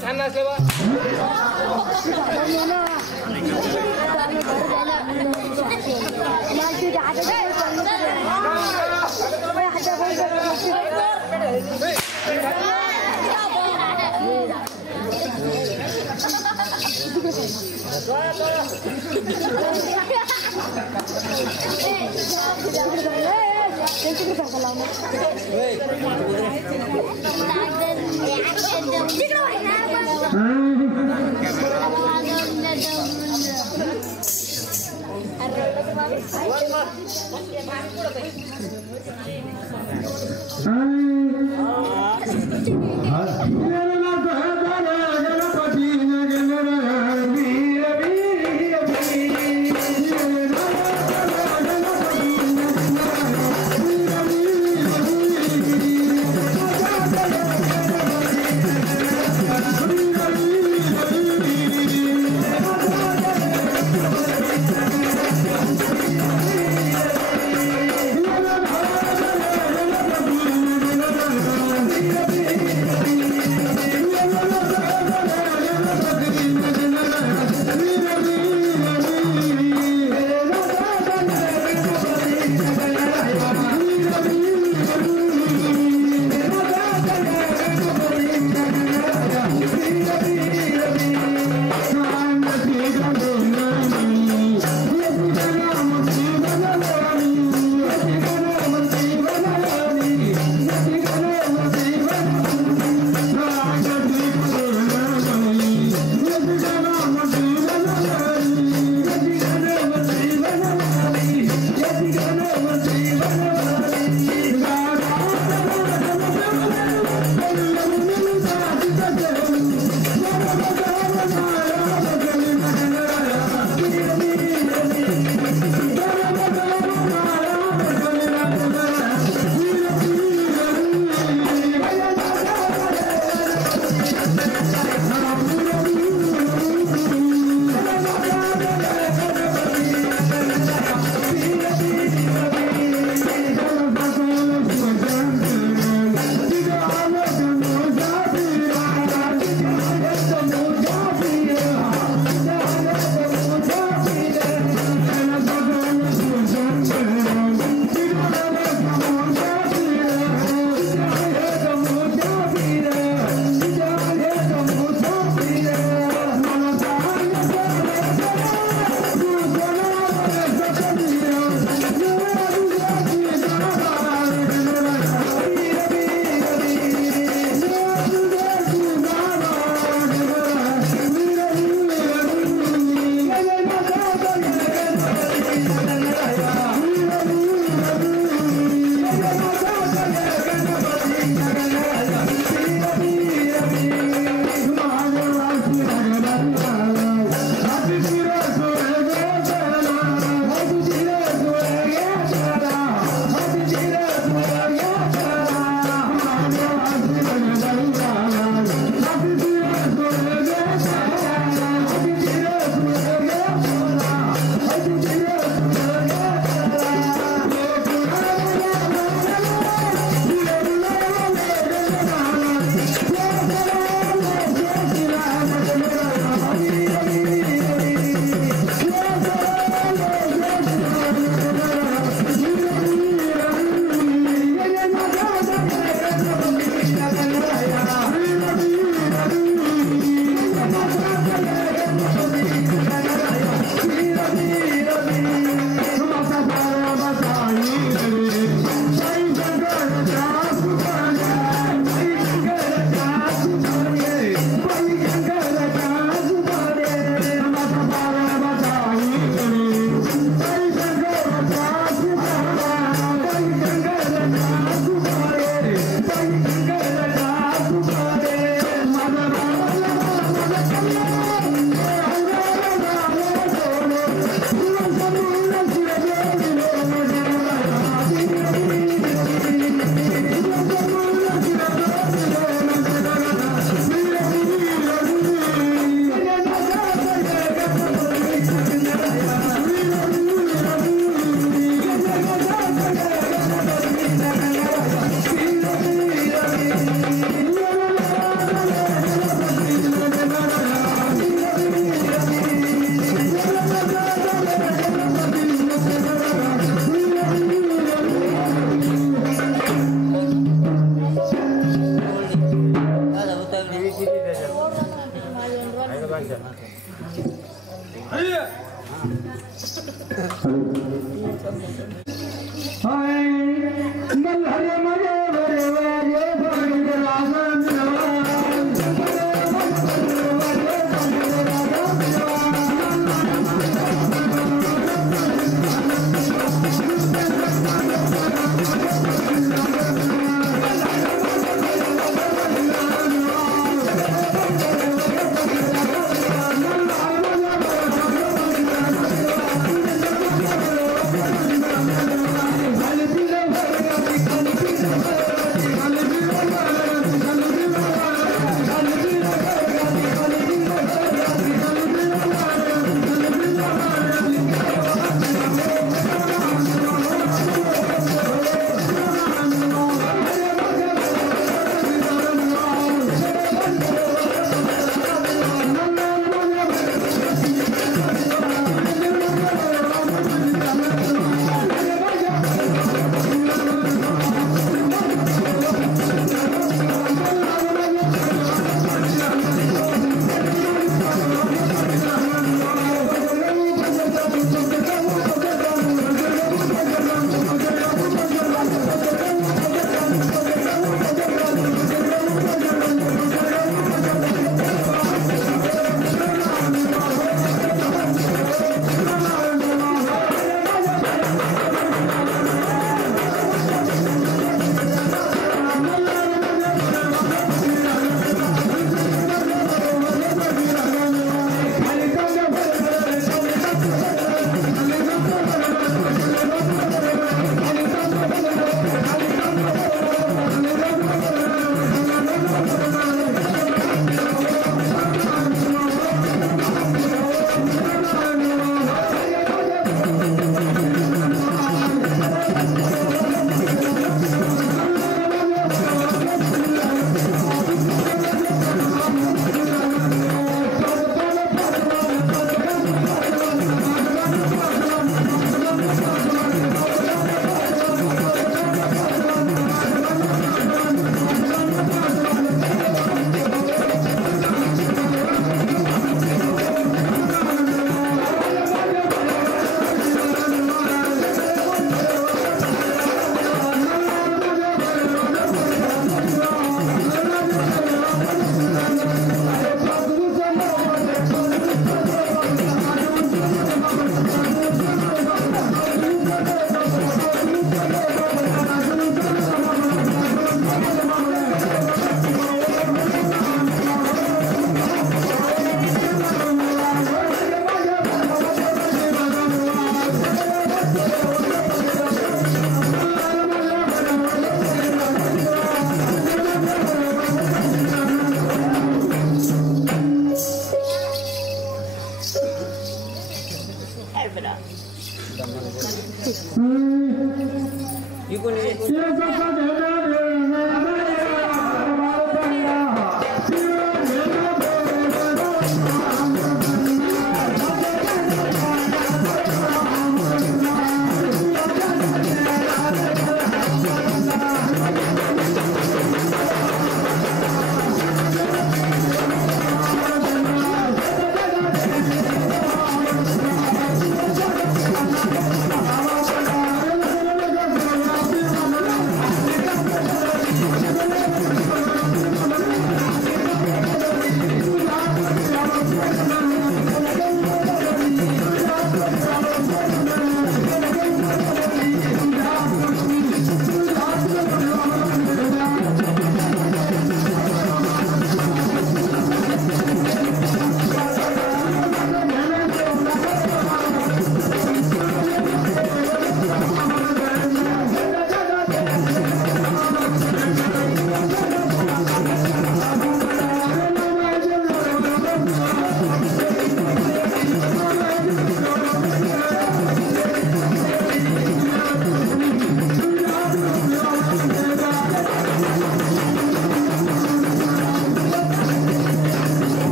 छान नसले बा Thank you.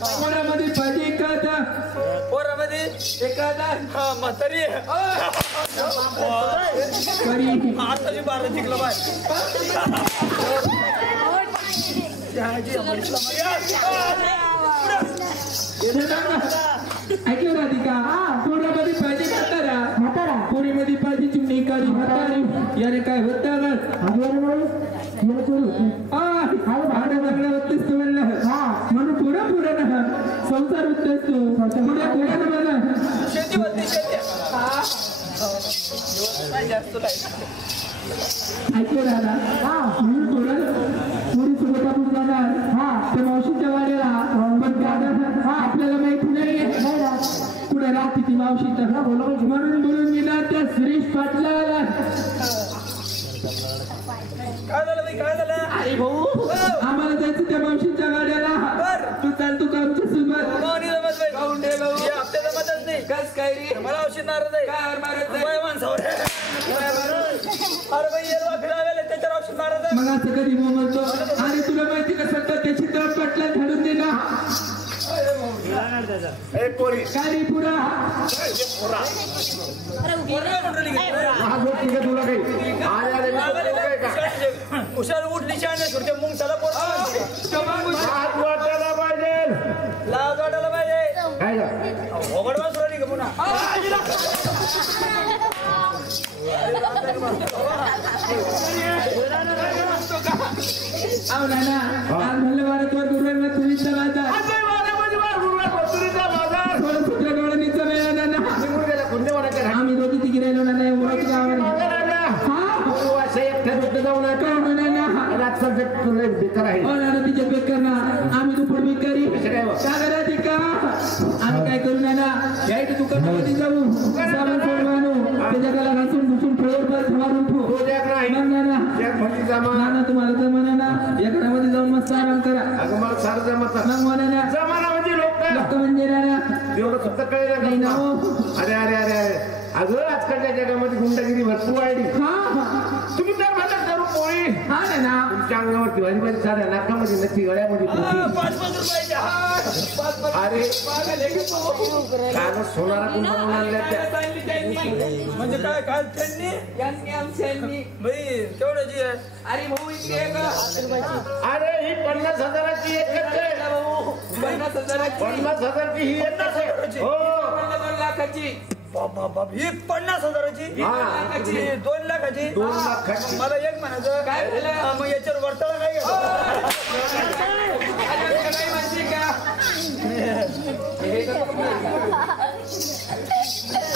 पोरामध्ये पाहिजे एखादा पोरामध्ये एखादा म्हातारी आताची बारा जिंकला बाय ऐकलं राधिका पोरामध्ये पाहिजे म्हातारा म्हातारा पोरीमध्ये पाहिजे चिमणी काळी म्हातारी याने काय होतं म्हणून पुढे पुढे ना संसार होतोय तू पुढे पुढे बघा शेती होती ऐकलं दादा म्हणून पुढे पुढे सोबत आपण जाणार त्या मावशीच्या वाड्याला पण दादा आपल्याला माहिती नाही पुढे राहते ती मावशी तर म्हणून बोलून मी ना त्या सुरेश पाटलाला काय झालं बाई काय झालं अरे भाऊ आम्हाला जायचं त्या मावशीच्या गाड्याला तू चाल तू आमच्या सोबत जमतच नाही कस काय रे मला औषध नाराज आहे काय मारत माणसावर अरे बाई त्याच्यावर औषध नाराज आहे मग असं कधी म्हणतो अरे तुला माहिती का सत्ता त्याची तर पटला झाडून दे ना काय रे पुरा तुला काही हुशार उठली शाळा छोटे मुंग त्याला लाज वाटायला पाहिजे लाज वाटायला पाहिजे काय ओघडवास राहिली का पुन्हा ना आज म्हणलं भारतवर गुरुवार तुरीचा बाजार आम्ही दोघी तिघी राहिलो ना नाही तिच्या बेकार ना आम्ही दुपट बेकारी आम्ही काय करू ना यायचं दुकानामध्ये जाऊ सामान सोडून आणू त्याच्या त्याला घासून घुसून फळवर मारून ना तुम्हाला जमाना ना या घरामध्ये जाऊन मस्त आराम करा मग म्हणा ना लोक म्हणजे एवढं सुद्धा कळलं नाही ना अरे अरे अरे अरे अगं आजकालच्या जगामध्ये गुंडगिरी भरपूर वाढली तुम्ही तर म्हणतात करू पोळी ना तुमच्या अंगावरती वाजीबाजी साड्या नाकामध्ये नक्की गळ्यामध्ये अरे काय सोनारा म्हणजे काय काय केवढ्याची आहे अरे भाऊ अरे ही 50,000ची एकच आहे 50,000ची ही एकच आहे हो 2 लाखाची ही 50,000ची 2 लाखाची मला एक म्हणायचं काय झालं मग याच्यावर वर्तळ काय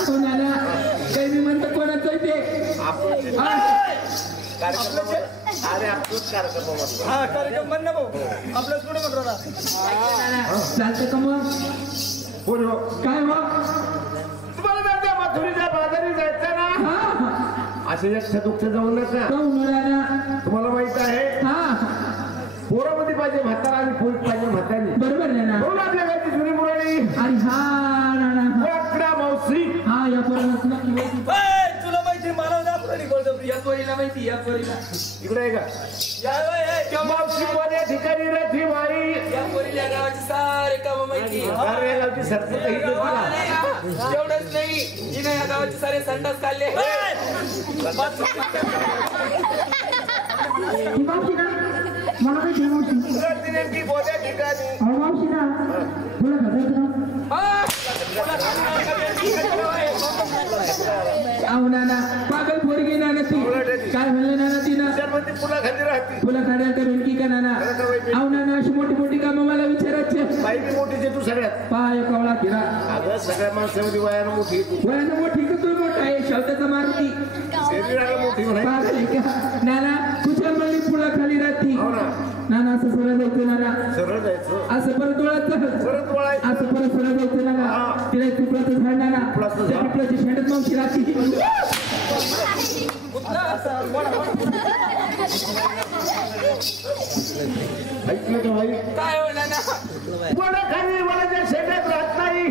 कोणाला काही मी म्हणतो कोणाचं ते अरे आपलंच कार्यक्रम हा कार्यक्रम म्हण ना भाऊ आपलंच कुठे म्हणतो ना चालतं का मग काय मग मथुरीच्या बाजारी जायचं ना असे एकटं दुःख जाऊ नका तुम्हाला माहित आहे पोरामध्ये पाहिजे म्हातारा आणि पोरीत पाहिजे म्हातारी बरोबर आहे ना बोल आपल्या घरची जुनी मुराडी आणि हा मावशी हा या पोराला तुला माहिती मला ना पुराणी गोळदबरी या पोरीला माहिती या पोरीला इकडे आहे का मावशी कोण्या ठिकाणी रथी बाई या पोरीला गावाची सारे काम माहिती सारे गावची सरपंच एवढंच नाही हिने या गावाचे सारे संडास काढले मला काही ठेवायची बोल्या ठिकाणी मावशी ना तुला ना पागल पोरगी ना ती काय म्हणलं ना तिनं फुला खाली राहते फुला खाण्याच्या भेटकी सगळ्यात पाय कवळा फिरा अगं सगळ्या माणसामध्ये वयानं मोठी वयानं मोठी का तू मोठा आहे शब्दाचा मारुती शरीराला मोठी म्हणायची नाना तुझ्या मळी पुढा खाली राहती हो ना नाना असं सरळ जायचं नाना सरळ जायचं असं परत डोळ्याचं परत वळायचं असं परत सरळ जायचं नाना तिला पिपळाचं झाड नाना त्या पिपळाची शेंडच मावशी राहती ऐकलं का भाई काय हो नाना वडा खाली वडाच्या शेंड्यात राहत नाही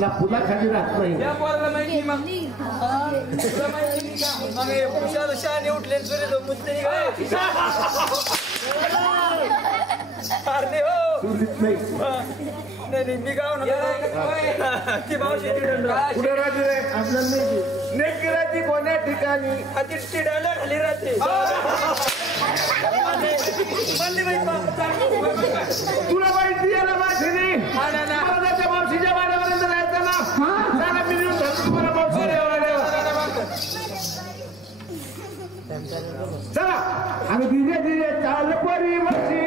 ना फुला खाली राहत नाही या पोराला माहिती मग तुला माहिती नाही का मग हे पुरुषाला शाने उठले सूर्य मुद्दे अरे हो सुलीत नाही नाही मी गाव ती मावशी कुठे राहते रे आपल्याला नाही नेटकी राहते कोण्या ठिकाणी चिडायला खाली राहते तुला माहिती आहे ना मावशीने मला त्याच्या मावशीच्या वाड्यापर्यंत राहायचं ना चला मी येऊन धरतो तुम्हाला मावशी चला आम्ही धीरे धीरे चाल परी मावशी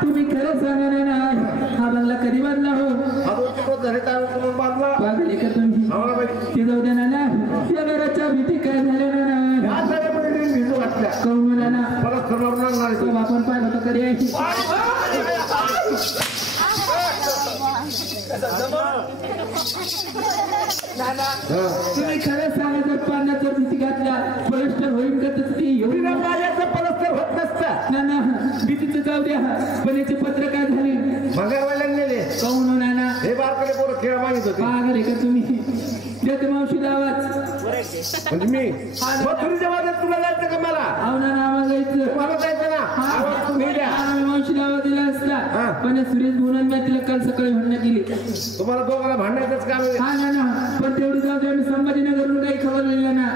तुम्ही खरंच सांगा ना हा बंगला कधी बांधला हो बांधले का तुम्ही जाऊ द्या ना या घराच्या भीती काय झाल्या ना कळून ना आपण पाहिलं तर कधी आहे तुम्ही खरंच सांगा जर पाण्याच्या भीती घातल्या पलस्टर होईल का तसं माझ्याचं पलस्तर होत नसतं ना भीतीचं जाऊ द्या पण याचे पत्र काय झाले मगावायला नेले कहून नाना हे बारकडे पोरं खेळ मागित होते पागल आहे का तुम्ही देते मावशीला आवाज म्हणजे मी मथुरीच्या वादात तुला जायचं का मला अहो नाना आवाज जायचं मला जायचं ना आवाज तुम्ही द्या मावशीला आवाज दिला असता पण सुरेश बोलून मी तिला काल सकाळी भांडणं केली तुम्हाला दोघांना भांडायचंच काम आहे हा नाना पण तेवढी जाऊ द्या मी संभाजीनगरवरून काही खबर लिहिलं ना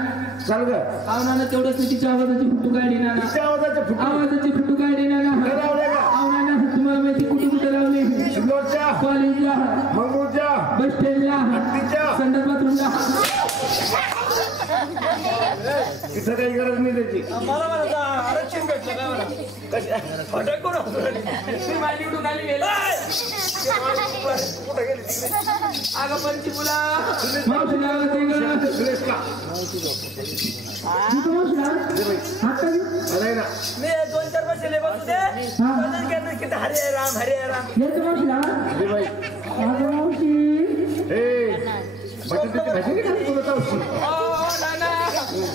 चाल ग अहो नाना तेवढंच तिच्या आवाजाची फुटू काढली नाना आवाजाची फुटू काढली नाना अहो नाना तुम्हाला माहिती कुठे कुठे लावले कॉलेजला मंगळूरच्या बस स्टँडला संडास बाथरूमला तिथं काही गरज नाही त्याची मला आरक्षण भेटलं अगं पंची मुला मी 2-4 बसले बसू दे हरे राम हरे राम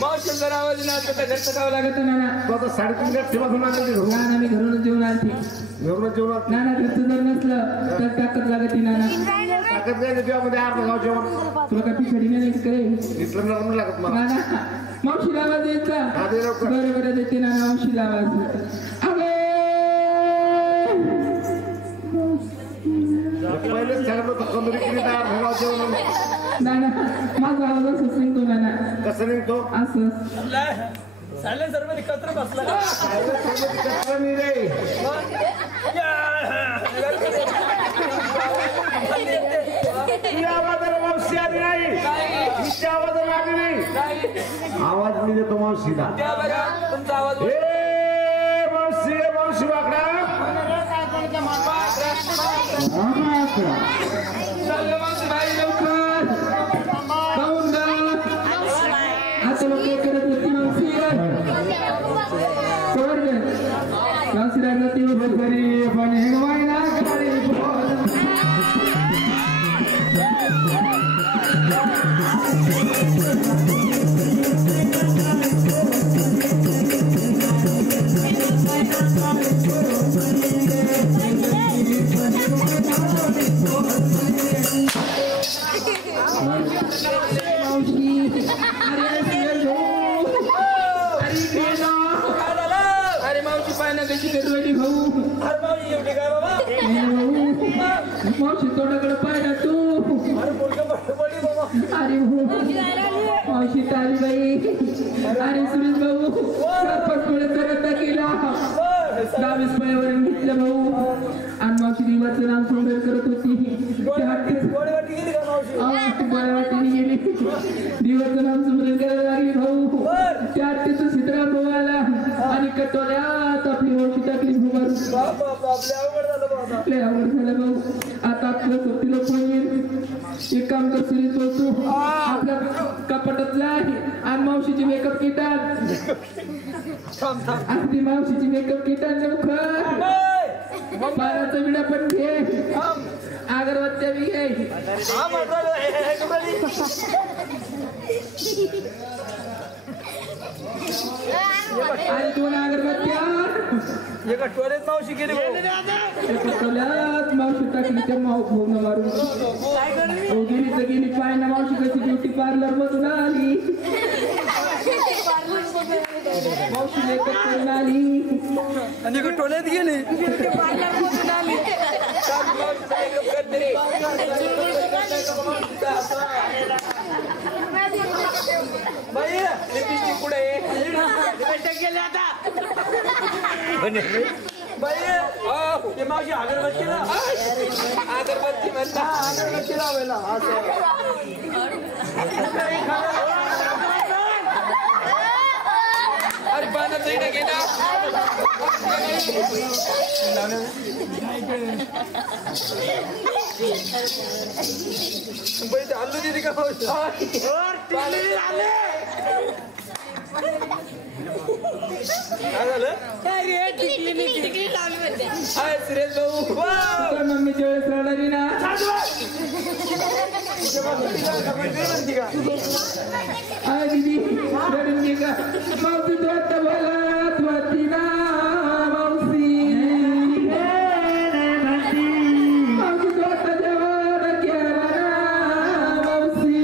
मावशी जर आवाज ना घरचं खावं लागत नाना तो आता 3.5 लाख ठेवा नाना मी घरूनच जेवण आलती नाना घरचं जर नसलं तर ताकद लागत नाना ताकद नाही जेव्हा अर्ध गाव जेवण तुला काय पिछाडी नाही करे इथलं नरम लागत मला नाना मावशीला आवाज द्यायचा बरोबर देते नाना मावशीला आवाज पहिलेच सांगत होतं कंदुरी किती अर्ध गाव जेवण नाना माझा आवाज असंच निघतो नाना कसं निघतो असं सर्व एकत्र बसला कसं नाही रे तुझ्या आवाजाला मावशी आली नाही तिच्या आवाजाला आली नाही आवाज मी देतो मावशीला तुमचा आवाज मावशी वाकडा Oh अरे मावशी पाहिलं कशी करवली भाऊ मावशी तोंडाकडे पाहिला तू अरे मावशी तारी बाई अरे सुरेश भाऊ 4-5 वेळा तरता केला 22 पायावरून घेतलं भाऊ आणि मावशी देवाचं नाम सुंदर करत होती गोळ्यावाटीने गेली देवाचं नाम सुंदर करायला लागली भाऊ त्या आरतीचं सिद्धराम भाऊ आला आणि कटोऱ्यात आपली मावशी टाकली भाऊ आपल्या आवड झालं भाऊ आता आपलं सोबतीला फोन येईल एक काम कर सुरेश भाऊ तू आपल्या कपाटात जाय आणि मावशीची मेकअप किट आण अगदी मावशीची मेकअप किट आण लवकर पाराचा विडा पण घे अगरबत्त्या बी घे आणि 2 अगरबत्त्या एका टोरेत मावशी गेली मावशी टाकली त्या मावशी मारून गेली तर गेली पायना मावशी कशी ब्युटी पार्लर मधून आली मावशी मेकअप करून आली आणि एका टोलेत गेली बाई लिपस्टिक कुठे गेले आता बाई ते मावशी अगरबत्ती ना अगरबत्ती म्हणता अगरबत्ती लावायला अरे पाण्याचा इकडे गेला आलू दिली का काय झालं हाय सुरेश भाऊ मम्मीच्या वेळेस रडली ना हाय दीदी रडली का मावशी तू आता बोलात होती ना मावशी मावशी तू आता जेवण केला ना मावशी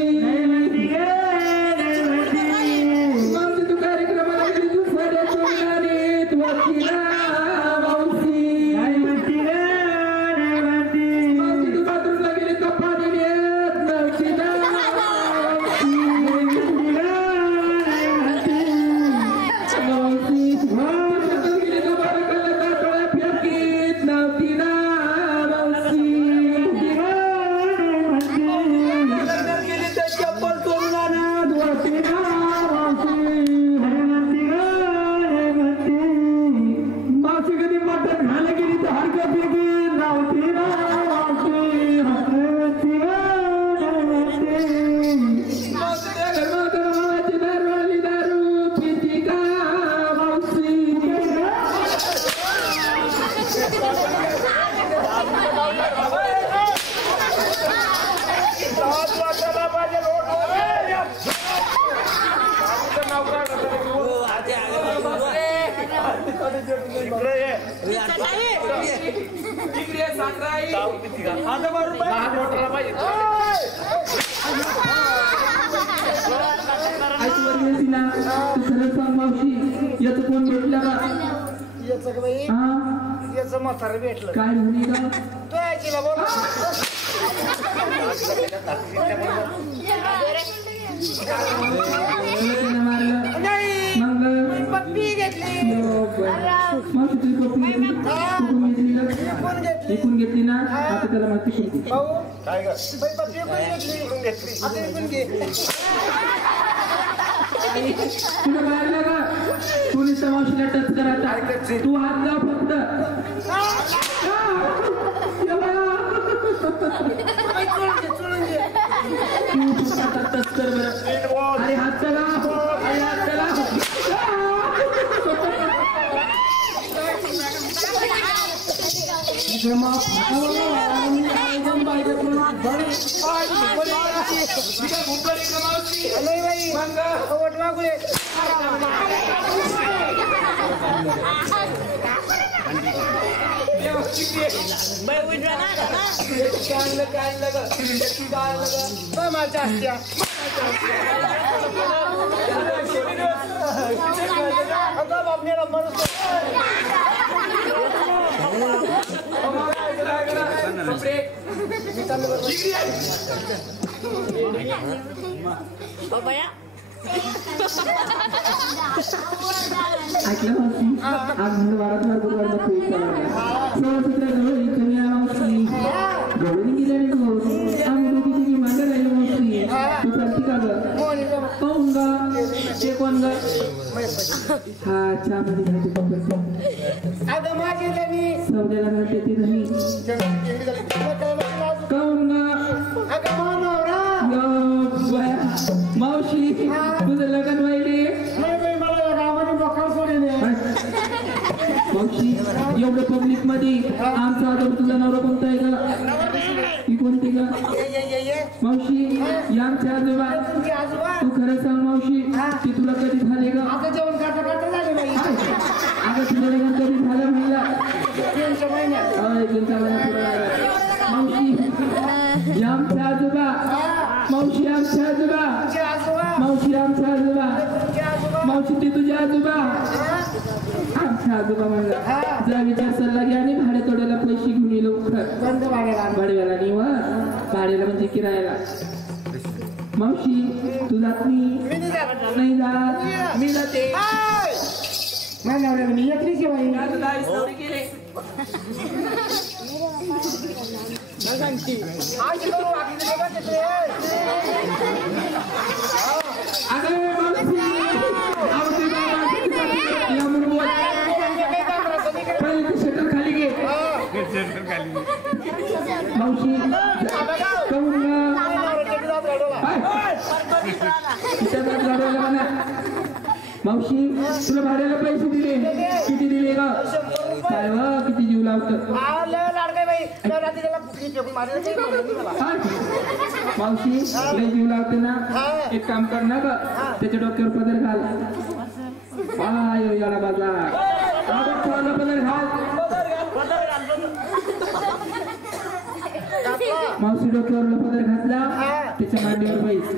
मावशी तू कार्यक्रमाला गेली तू साड्या चोरणारीत होती ना मावशी मावशी तू बाथरूमला गेली का पाणी देत नव्हती ना म्हातारा भेटलं काय म्हणे का तो यायची बोल पप्पी घेतली विकून घेतली ना आता त्याला माहिती शिकली तुला बाहेर का पोलीस मावशीला टच करायचा तू हात जा फक्त टच कर बरं अरे हात चला अरे हात चला ऐकलं मावशी आज वारंवार गुरुवारला खूप सवचित्र गवळी कमी मावशी गवळी गेल्याने गो आम्ही दोघी तिघी मागे राहिलो मावशी तू चालती का ग कोण ग ते कोण ग हा चहा मध्ये घालते सौद्याला घालते ती नाही कोण मावशी तुझं लग्न व्हायले मावशी एवढं पब्लिक मध्ये आमचा आदर तुझा नवरा कोणता आहे का ही कोणती का मावशी या आमचे आजोबा तू खरं सांग मावशी ती तुला कधी झाले का अगं तुझं लग्न कधी झालं म्हणला मावशी या आमचे आजोबा मावशी आमचे आजोबा मावशी आमचे आजोबा मावशी ते तुझे आजोबा आमच्या आजोबा म्हणला जा विचार सल्ला घ्या आणि भाडे तोड्याला पैसे घेऊन ये लवकर भाड्याला नाही व भाड्याला म्हणजे किरायाला मावशी तू जात नाही जात मी जाते मी एकलीच शटर खाली घे मावशी मावशी तुला भाड्याला पैसे दिले किती दिले का काय किती जीव लावत मावशी लय जीव लावते ना एक काम कर ना ग त्याच्या डोक्यावर पदर घाल याला बाजार पदर घाल मावशी डोक्यावर पदर घातला त्याच्या मांडीवर बैस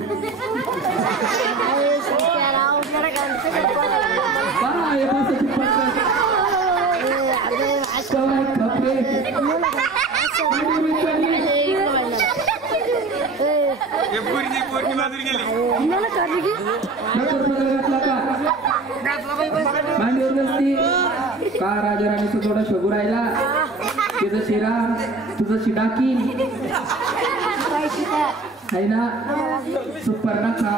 का राजा राणीचा थोडा शगू राहिला तुझं शिरा तुझं शिडाकी है ना सुपर्णा खा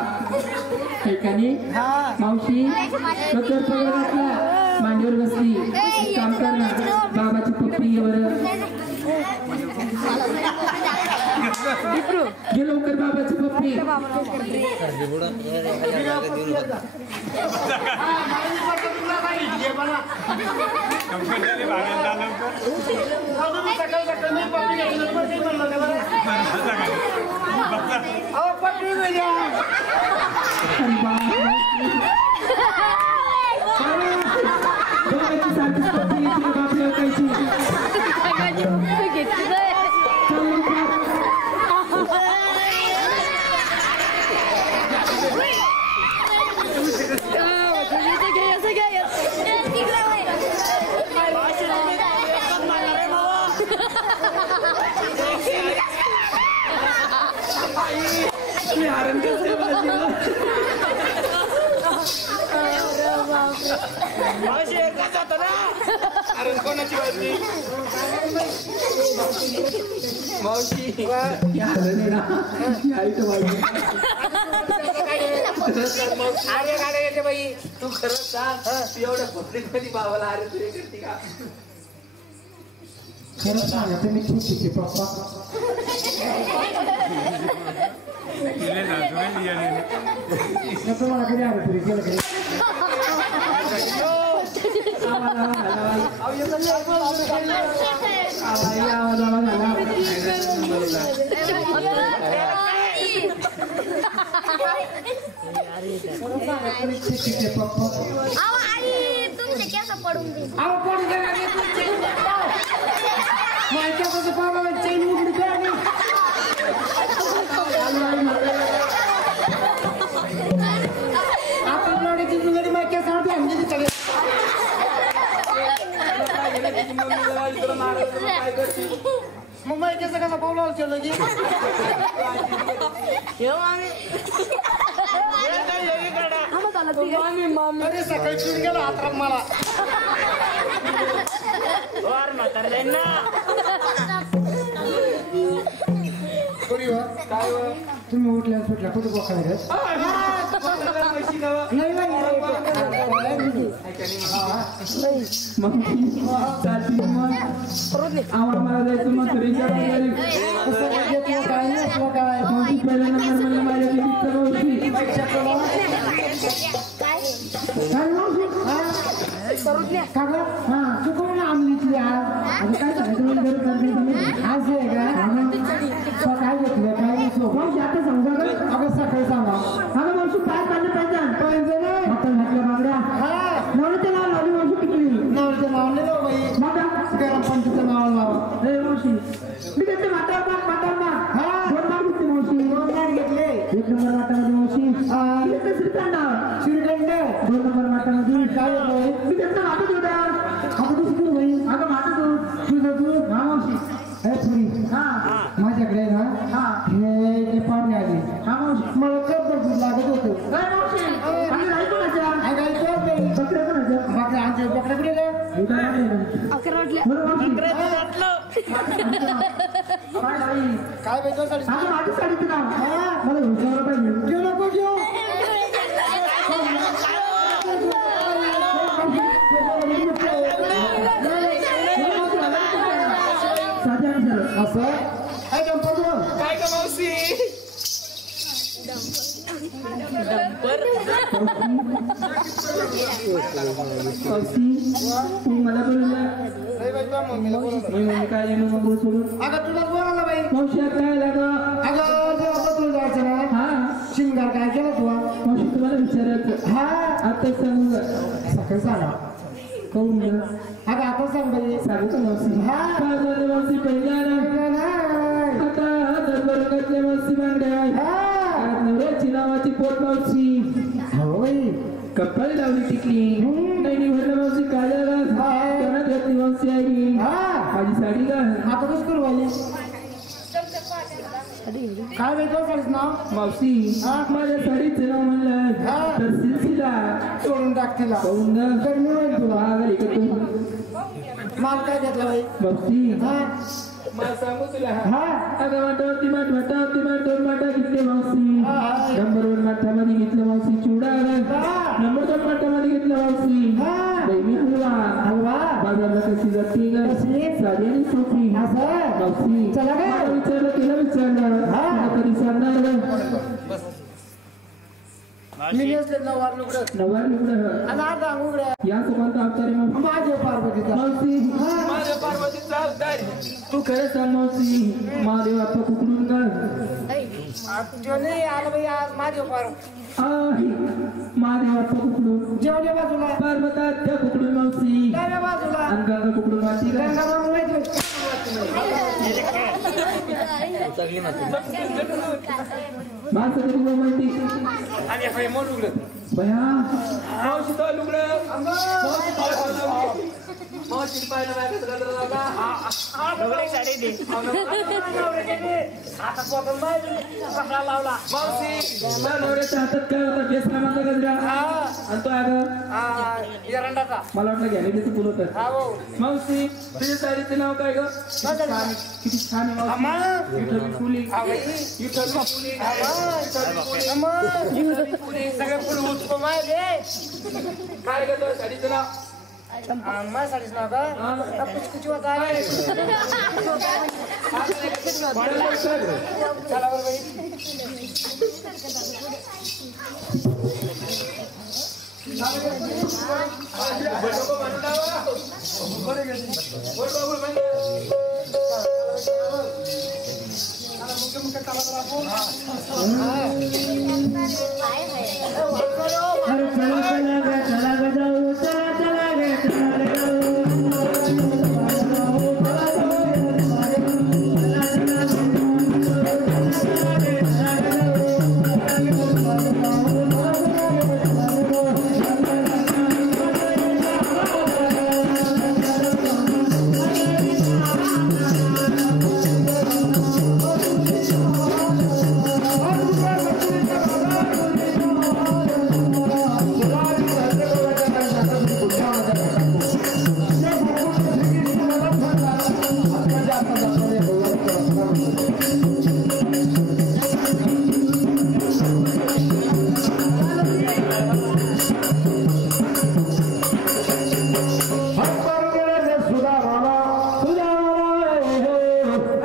ठिकाणी मावशी डोक्यावर पदर घातला मांडीवर बसली काम कर ना बाबाची पप्पी गे लवकर बाबाची पप्पी तू खरंच सांग एवढ्या पब्लिक मध्ये बाबाला अरे तुझे करते का खरंच सांग मी ठीक आहे पप्पा मला कधी आलं तरी केलं कधी तुमचे केस पडून दे अहो पडून दे ना माहिती कसं पावला चैन उघडी कर आपण लोडीची जुगडी माहिती सांगते आमची सगळे मग माहिती कसं पावला चलो की अरे सकाळी चिड गेला हातात मला तुम्ही उठल्या सुटल्या कुठे बघायला आम्हाला मला जायचं मग पहिला नंबर मला माझ्या चुकून आमलीतली आज काय आज आहे का काय घेतलं काय आता समजा अगं सकाळी सांगा अगं मावशी काय पाहिजे पाहिजे घातल्या बांगड्या नवरीचं नाव लावली मावशी किती नवरीचं नाव नाही लाव बाई माझा गरम पंचचं नाव लावा रे मावशी मी त्याचे दोन मार घेतले मावशी 2 मार घेतले 1 नंबर माठामध्ये मावशी श्रीखंड 2 नंबर माठामध्ये काय होतोय मी त्यांचा हातच होता हातच सुरू होईल अगं माठा तुझं दूध हा मावशी हे पुरी माझ्याकडे ना हे पाहुणे आले मला कप दूध लागत होतं आमच्या बकऱ्या कुठे काय भेटतो माझी साडीचं नाव मला हुशार पाहिजे घेऊ नको घेऊ असं काय गणपती काय का मावशी तू मला बोलला काय मग सोडून अगं तुलाच बोलायला बाई मावशी काय लागा अगं जेव्हा तुला जायचं ना हा शिंगार काय केलं तुला मावशी तुम्हाला विचारायचं हा आता सांगू सकाळी सांगा काऊन अगं आता सांग बाई सांगू का मावशी हा काय झालं मावशी पहिला आता दरबारातल्या मावशी बांगड्या नवऱ्याची नावाची पोट मावशी कप्पाळी लावली टिकली नाही भरलं मावशी काढायला कोणात घातली मावशी आई माझी साडी का आता कसं करू आली काय वेगळं साडीच नाव मावशी माझ्या साडीचं नाव म्हणलं तर सिलसिला सोडून टाक तिला काऊन गरमी होईल तुला घरी का तू माल काय घेतला बाई मावशी हा मला सांगू तुला हा अगं वाटावरती माठ 2 माठा घेतले मावशी नंबर 1 माठामध्ये घेतलं मावशी चुडा नंबर 2 माठामध्ये घेतलं मावशी दही हलवा बाजारला कशी जाते साडी आणि सोपी मावशी चला विचारलं तिला विचारलं तरी सांगणार नवार लुगडं या सोबत अवतारी माझे पार्वतीचा मावशी माझ्या पार्वतीचा अवतार तू खरं सांग मावशी महादेव आता कुकडून का नाही आलं बाई आज माझे महादेव आता कुकडून जेवढ्या बाजूला पार्वता त्या कुकडून मावशी डाव्या बाजूला आणि गंगा कुकडून मावशी माणसं तरी माहिती आणि हे मोठ लुगडं बया मावशी तो लुगडं मावशी पाहिलं बायकाचं गजरा लावला साडी दे आता स्वतः कपडा लावला मावशी नवऱ्याच्या हातात काय होता बेसनामाचा गजरा आणि तो अगं एरंडाचा मला वाटलं घ्यायला त्याचं फुल होतं मावशी तुझ्या साडीचं नाव काय ग किती छान आहे मावशी विठ्ठल फुली सगळे फुल उचको काय ग तो साडीचं नाव माझ्या साडीच नाव का पुचकुची होता चला बरं बाई चला चला चला जाऊ चला चला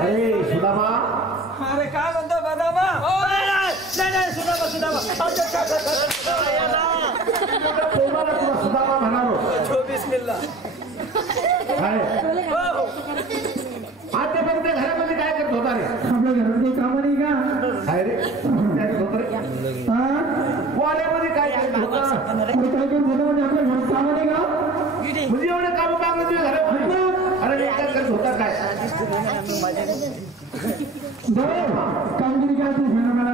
अरे सुदामा अरे काय म्हणतो बदामा नाही सुदामा तुम्हाला तुला सुदामा म्हणालो 24 किल्ला काय आतापर्यंत घरामध्ये काय करत होता रे आपल्या घरामध्ये काम नाही का काय रे काय करत होता रे वाड्यामध्ये काय करत होता काय करत होता म्हणजे आपल्या घरात काम नाही का म्हणजे एवढे काम मागणं तुझ्या घरामध्ये अरे काय करत होता काय कामगिरी काय तू मला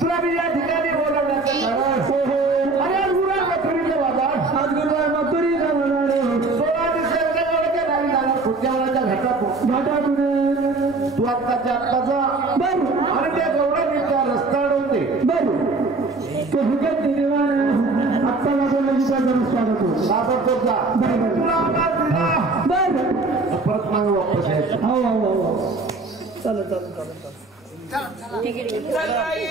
तुला मी या ठिकाणी बोलावण्याचं कारण अरे गुरुवार मथुरीचे बाजार आज गुरुवार मथुरीचा बाजार 16 डिसेंबरच्या नावी जाणार पुढच्या वेळाच्या घाटातून तू आत्ताच्या आत्ताचा बरं आणि त्या गौरवचा रस्ता अडवून दे बरं तो हुकत निर्माण आत्ता माझं लगेच स्वागत होतं ताबडतोब जा तुला आवाज दिला बरं परत मागे वापस यायचं हो चल चल बाई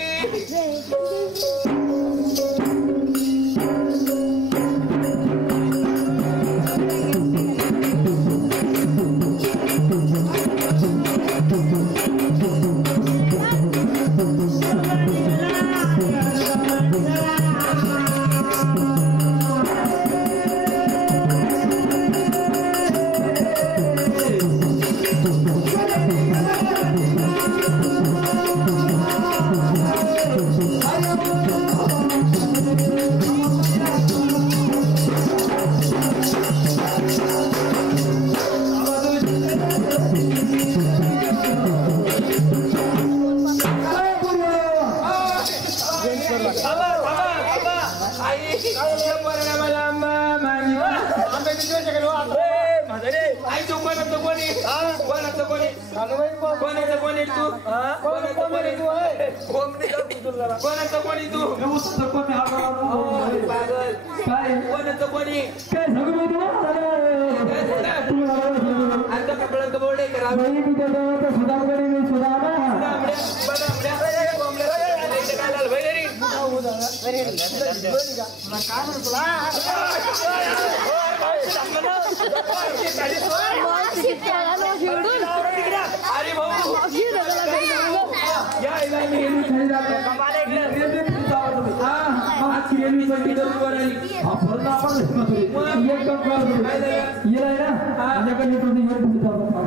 कोणाचं कोणी तू कोणाचं कोणी आता कपड्यांचं बोर्ड आहे करा अरे भाऊ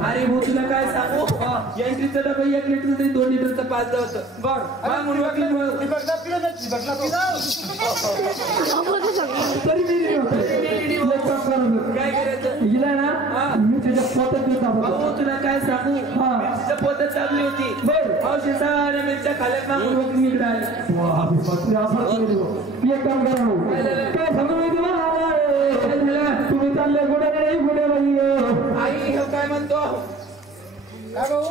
अरे भाऊ तुला काय सांगू 1 लिटरचा डबा 1 लिटर तरी 2 लिटरचा 5 होतं बरं काय करायचं भाऊ तुला काय सांगू पद्धत चालली होती पावशी साऱ्या मिरच्या खाल्यात ना म्हणून इकडे आले तुम्ही चालले आई काय म्हणतो काय भाऊ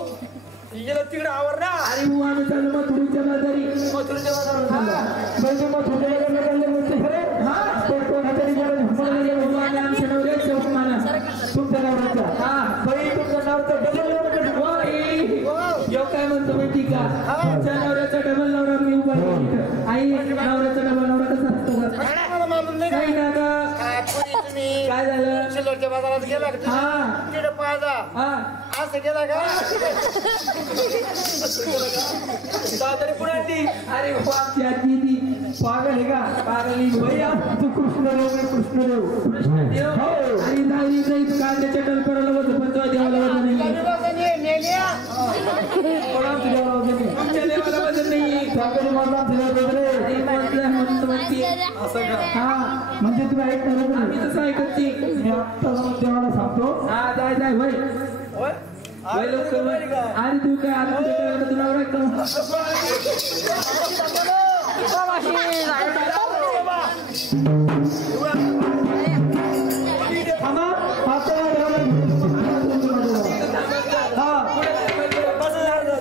गेलं तिकडे आवर ना अरे आम्ही चाललो मथुरीच्या बाजारी मथुरीच्या बाजारात आमच्या नवऱ्याच्या तुमच्या नवऱ्याचा तुमच्या नवऱ्याचा काय म्हणतो माहिती का तुमच्या नवऱ्याचा डबल नवरा मी उभा आई नवऱ्याचा डबल नवरा कसा असतो नाही ना काय झालं शिल्लरच्या बाजारात गेला तिकडे पाजा असं गेला का तरी पुढे ती अरे आमची आजी ती पागल आहे का पागल भैया तू कृष्णदेव आणि नाही नाही कांद्याच्या टलपराला होतं पण तो देवाला वजन नाही तुमच्या देवाला वजन नाही म्हणजे तुम्ही ऐकता आम्ही तसं ऐकत मी आत्ता देवाला सांगतो हा जाय जाय वय लवकर आणि तू काय आता तुला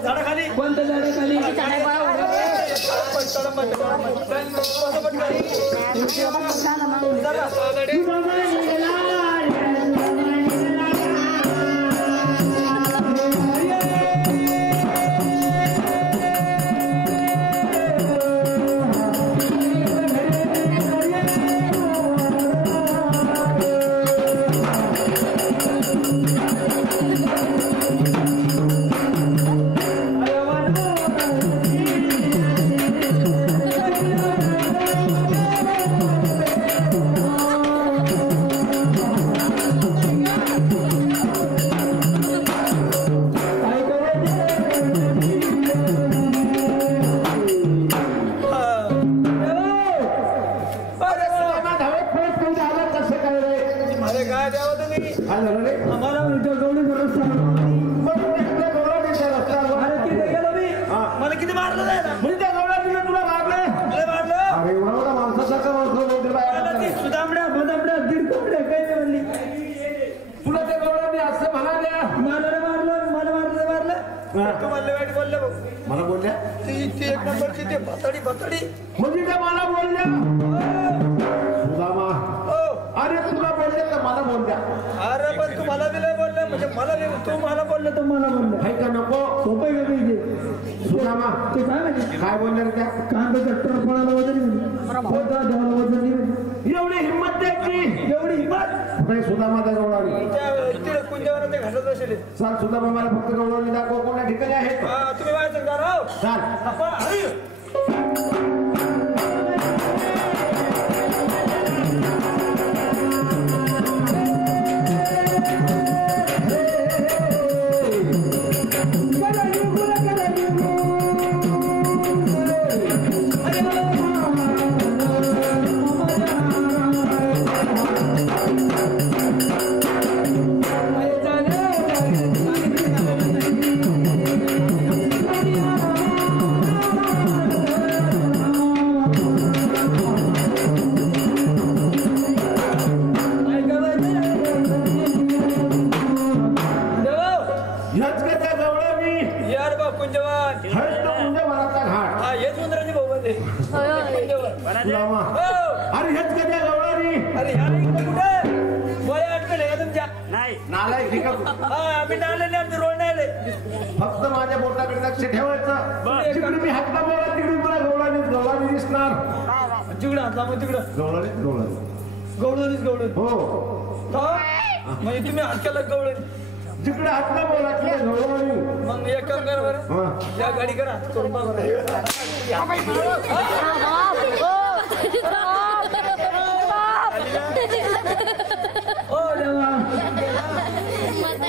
झाडाखाली कोणत्या झाडाखाली तुम्हाला वाईट बोलले भाऊ. मला बोलल्या ती एक नंबरची ते भतडी म्हणजे त्या मला बोलल्या सुदामा. अरे तुला बोलले तर मला बोलल्या. अरे पण तू मला बी नाही बोलले म्हणजे मला बी तू मला बोलले तर मला बोलले. आहे का नको सोपं आहे का सुदामा? ते काय म्हणजे काय बोलल्या रे त्या? कांद्याच्या टरफळाला वजन देवाला वजन नाही. एवढी हिंमत द्यायची. एवढी हिंमत नाही सुदामा त्या गवळावी. तिथे कुंजावर ते घालत बसले. चाल सुदामा मला फक्त गवळावी दाखव कोणत्या ठिकाणी आहे. तुम्ही काय सांगता राव? चाल अरे हेच कधी गवळावी. अरे ह्या इकडे कुठे गोळ्या अटकले का तुमच्या? नाही नालायक हे का? आम्ही नाले नाही रोड नाही आले. फक्त माझ्या बोटाकडे लक्ष ठेवायचं. जिकडे मी हात बोला तिकडे तुला गवळावी दिसणार. तिकडं हात मग तिकडं गवळावी गवळणीच गवळण. हो म्हणजे तुम्ही हात केला गवळण. जिकडे हात बोला तिकडे गवळावी. मग एक काम करा बरं या गाडी करा करून बघा.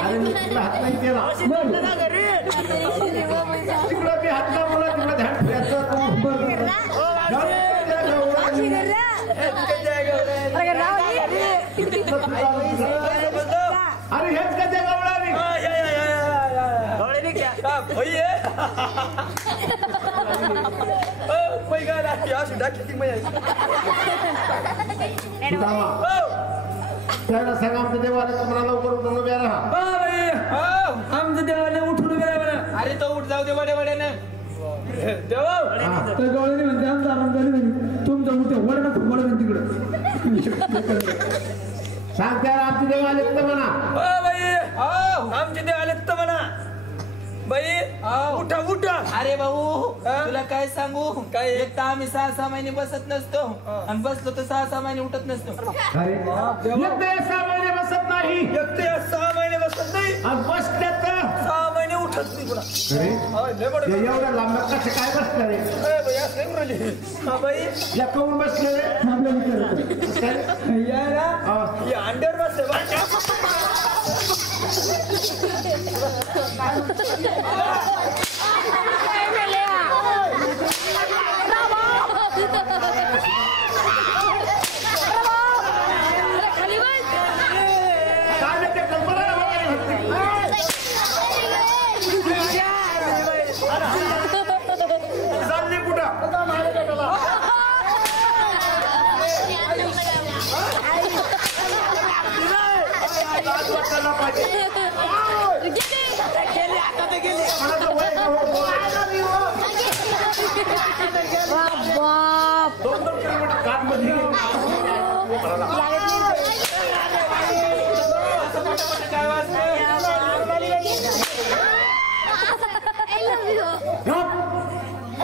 अरे मी तुला हात नाही केला. तिकडे मी हात बोला तिकडे ध्यान ठेवायचं. अरे हेच का त्या गवळावी. त्याला सांगा आमच्या देवाला तुम्हाला लवकर उठून उभ्या राहा. आमचं देवाने उठून उभे राहा बरं. अरे तो उठ जाऊ दे बड्याने देवा गवळणी म्हणते आमचा आराम झाली म्हणजे तुमचं उठे वडणं फुगवड तिकडं सांग त्याला आमचे देव आले तर म्हणा. बाई आमचे देव आले तर म्हणा. बाई उठा उठा. अरे भाऊ तुला काय सांगू काय एक तर आम्ही 6 महिने बसत नसतो आणि बसलो तर 6 महिने उठत नसतो. अरे एकटे 6 महिने बसत नाही. एकटे 6 महिने बसत नाही आणि बसल्यात 6 महिने उठत नाही पुन्हा. अरे एवढ्या लांब कसे काय बसलं रे. बाई या करून बसले रे. अंडर बसले चालले कुठं.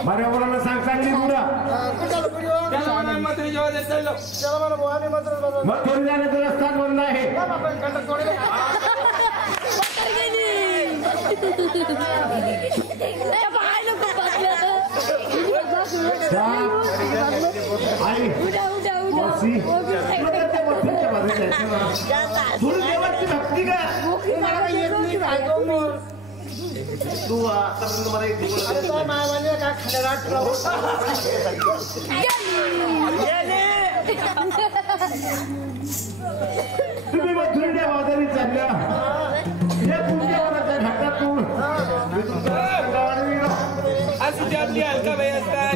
माझ्या मुलाला सांग चांगली पुढं मग थोडी जाण्याचं रस्ता बंद आहे. थोडी देवाची भक्ती का तू मला एक तुम्ही मथुरीच्या बाजारी चालल्या या तुमच्या मनाच्या घाटातून हलका बाई असतात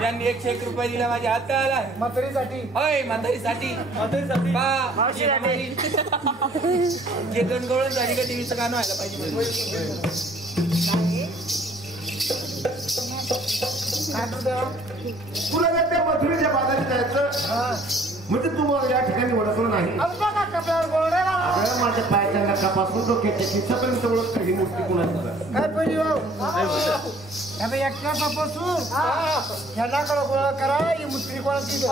त्यांनी 101 रुपये दिला माझ्या हाताला म्हातारीसाठी होय म्हातारीसाठी गणगवळण झाली का टीव्हीचं गाणं व्हायला पाहिजे. तुला जर त्या मथुरेच्या बाजारात जायचं म्हणजे तू मला या ठिकाणी ओळखलं नाही अगं, माझ्या पायाच्या नखापासून डोक्याच्या खिशापर्यंत ओळखतं ही मूर्ती कुणाची काय पहिली एकट्यापासून यांनाकडे गोळा करा ही मुत्री कोणाची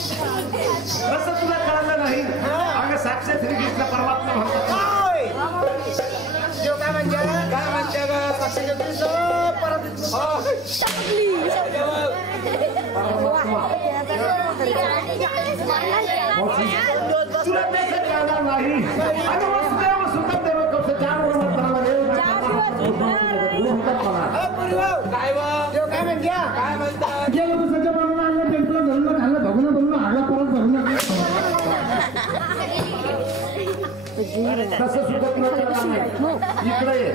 कसं तुला कळलं नाही अगं साक्षात श्रीकृष्ण परमात्मा म्हणतात काय म्हणते तुला त्याचं कळणार नाही आणि वसुदेव सुतदेव कसं चार काय म्हणते काय म्हणतात तसं सुद्धा तुला कळणार नाही इकडे ये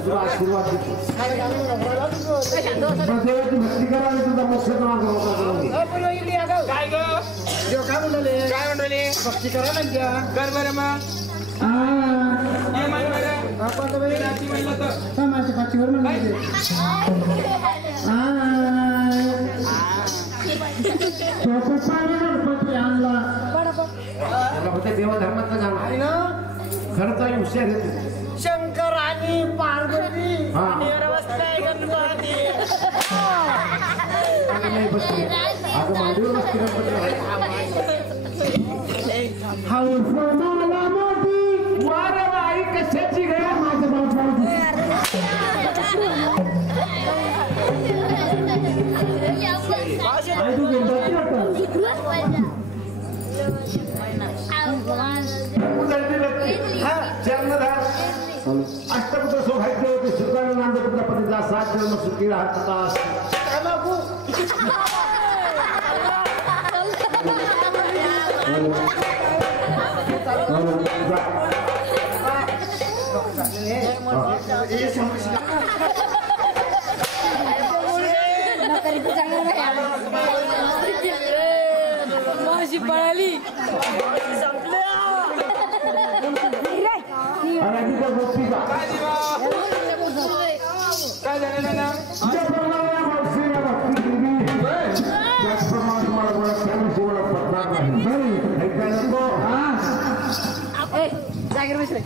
तुला आशीर्वाद देतो देवाची भक्ती करा आणि तुझा मोक्ष काय ग काय म्हणाले काय म्हणले भक्ती करा म्हणजे कर बरं मग ये म्हण बरं रात्री म्हणलं तर माझ्या पाठीवर म्हणजे देवधर्माचा जाण खरंच आहे हुशार आहे शंकर आणि पार्वती अगं मांडीवर बसते आई कशाची ग अष्टपुत्र सौभाग्य होते सुखाने नांदपुत्र पतीचा 7 जन्म सुखी राहता माझी पळाली काय झालं ना जागीर बसले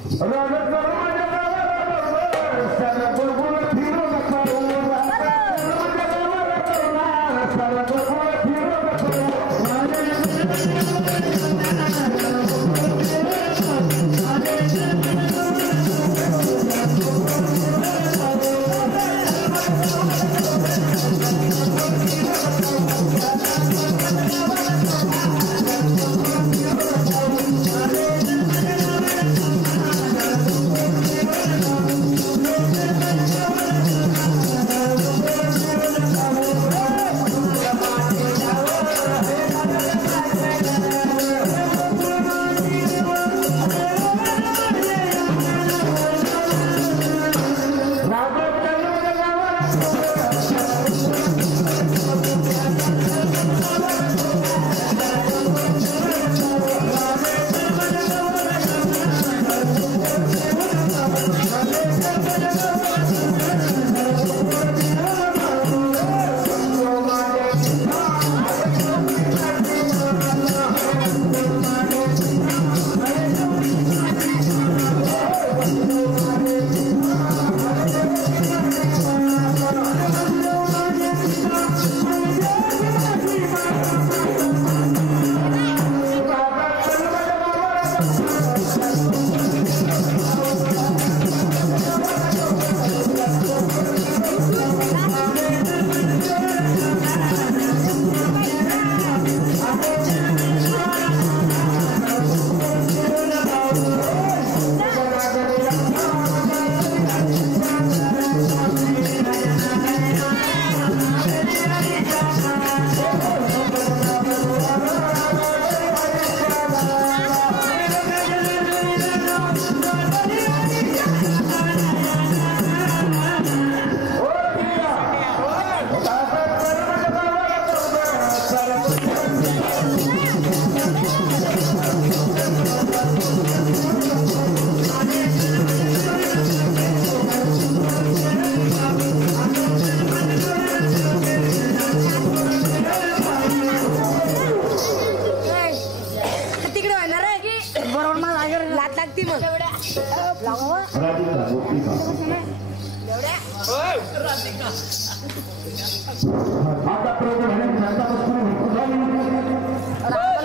आता प्रभू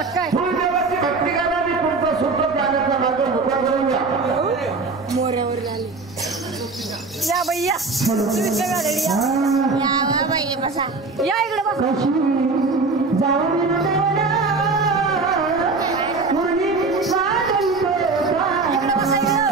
काय देवाची भक्ती करा आणि तुमचा स्वतः जाण्याचा मार्ग मोकळा करून घ्या. मोऱ्यावर आले या भैया तुम्ही सगळ्या रेडी या बाई बसा या इकडे बसा इकडे बसा इकडे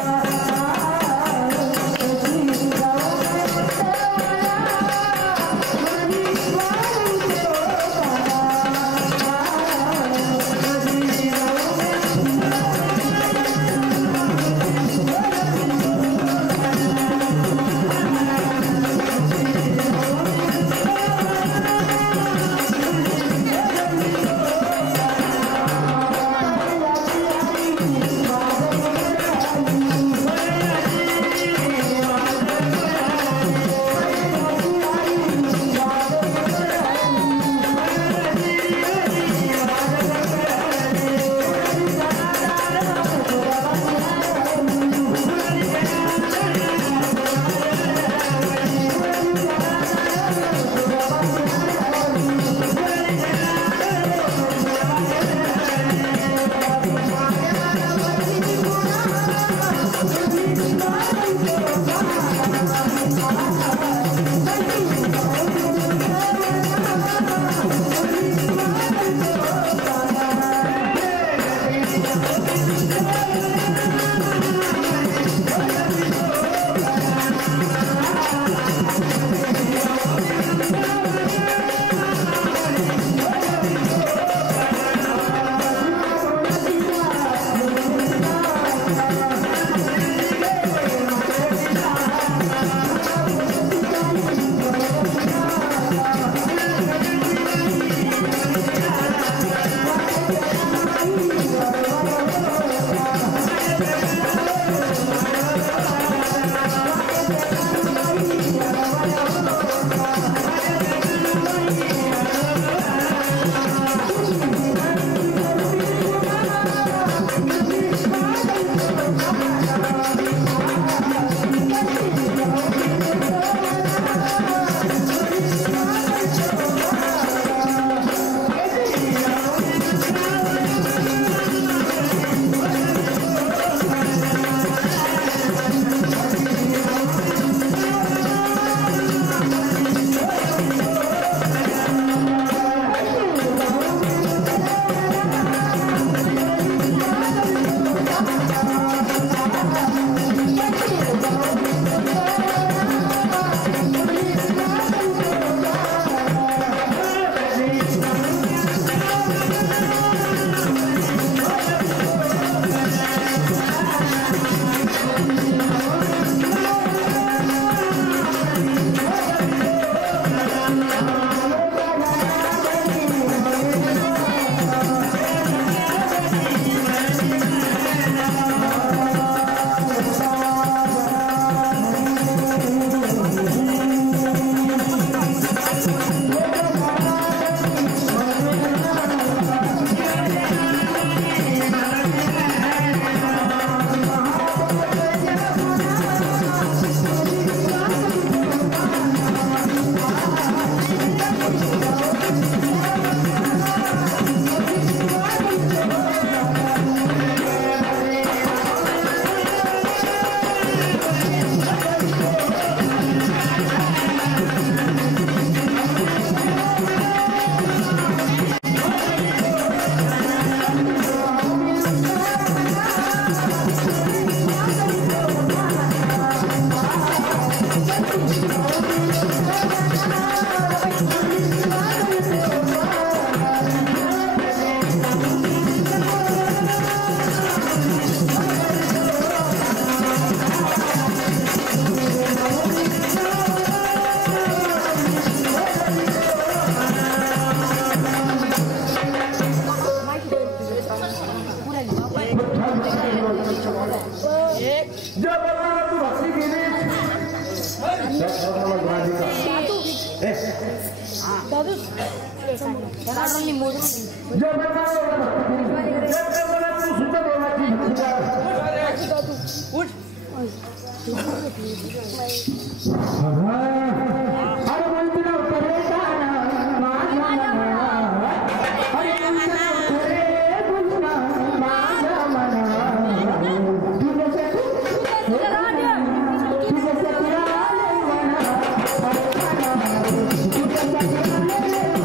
अरे म्हणते नव्हतं रे गाणं माझ्या मनात. अरे म्हणते नव्हतं रे कृष्णा माझ्या मनात. तुझ्यासाठी तुझ्यासाठी आले मनात. तुझ्यासाठी आले मनात.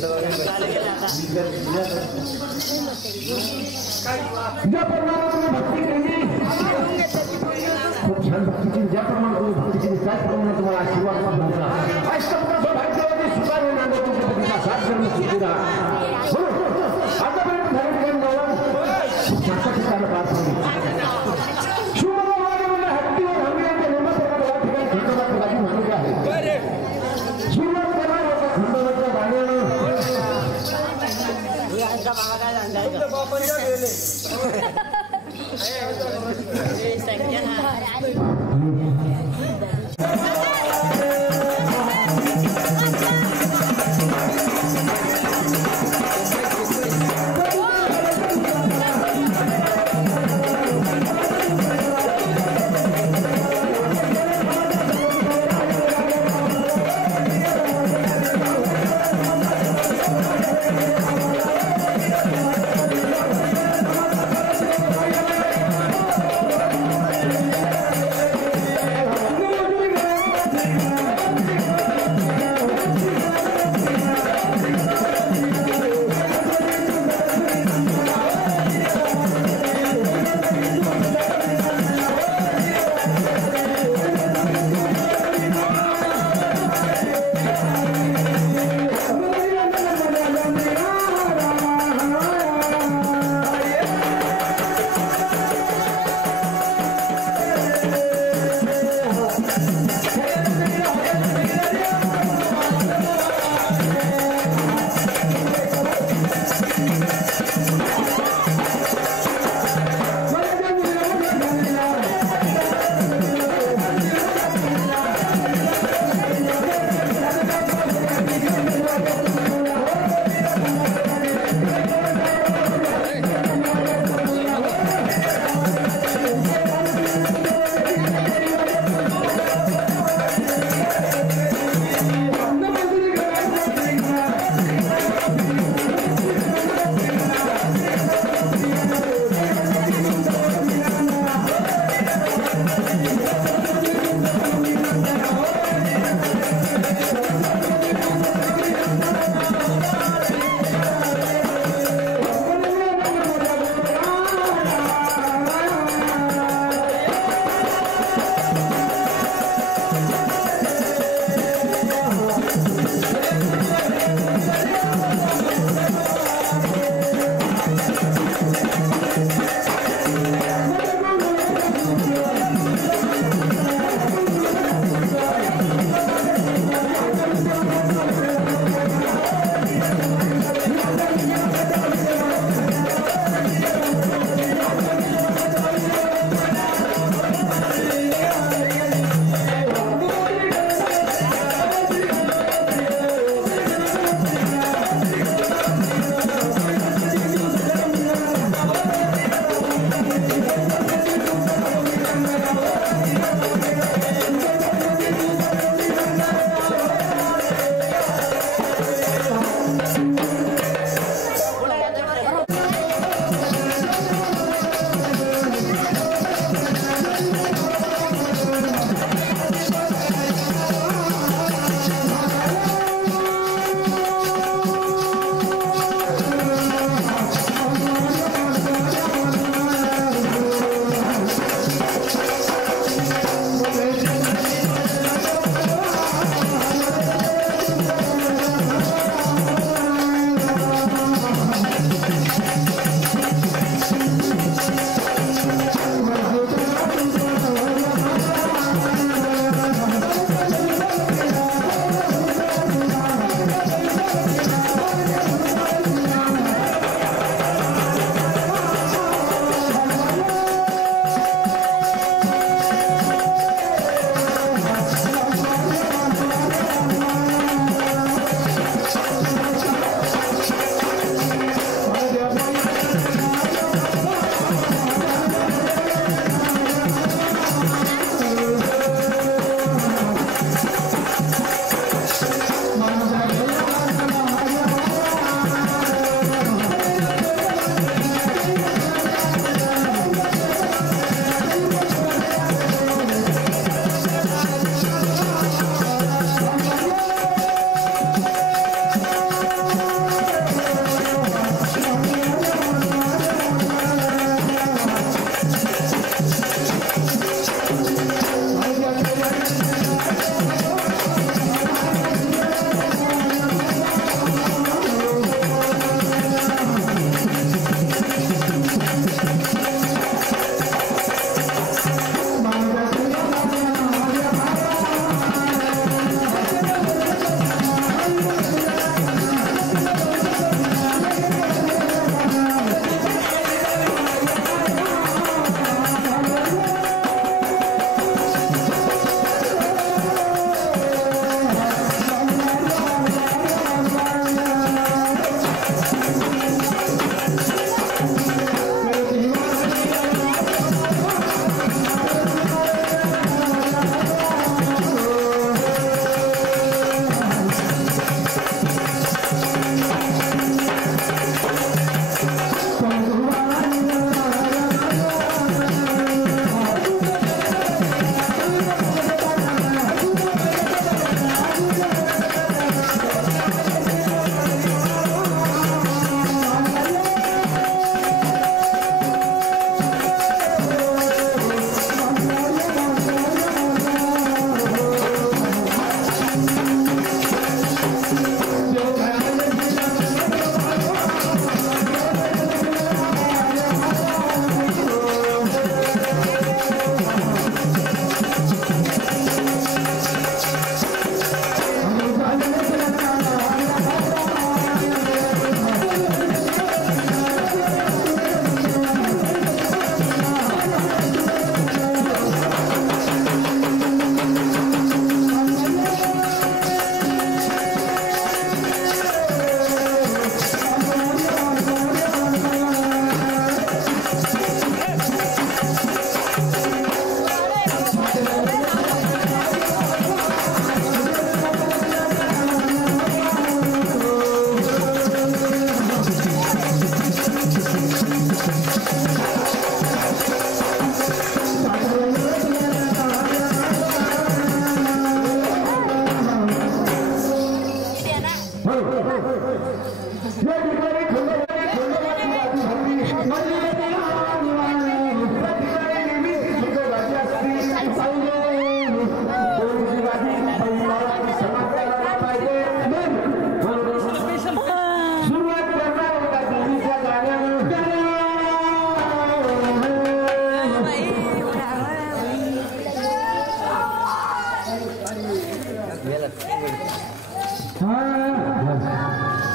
ज्या प्रमाणात तुम्ही भक्ती केली खूप छान भक्तीची ज्या प्रमाणात तुम्ही भक्ती केली त्याच प्रमाणात तुम्हाला आशीर्वाद मिळाला सुखाने नांदा तुमच्या पतीचा साथ करून सुखीरा आतापर्यंत झाले ठिकाण पार पडली शिवबाबा हत्तीवर हंगण्याच्या नेमण्याच्या ठिकाणी खंडोबाची मान्यता आहे जीवन करणार खंडोबाच्या गाण्यानं संजना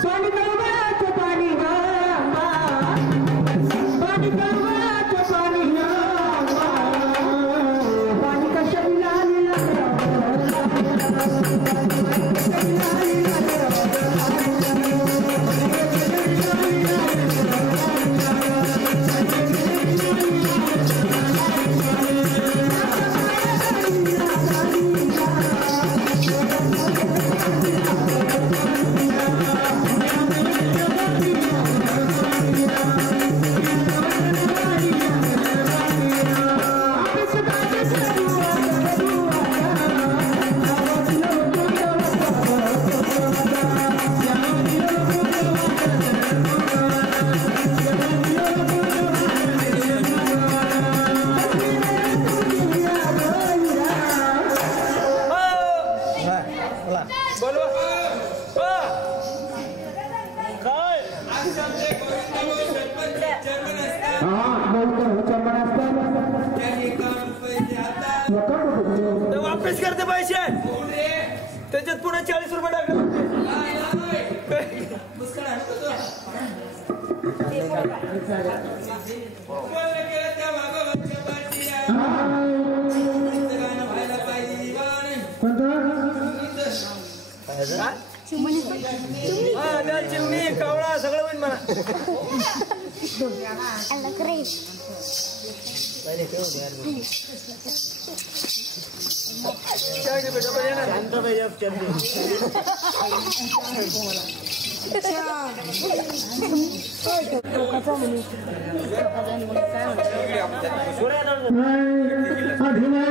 पाणी कळवाचं पाणी पाणी कळवाचं पाणी पाणी कशा वापस करते पैसे त्याच्यात पुन्हा 40 रुपये टाकले चिमणी कावळा सगळं होईल मला अभिनय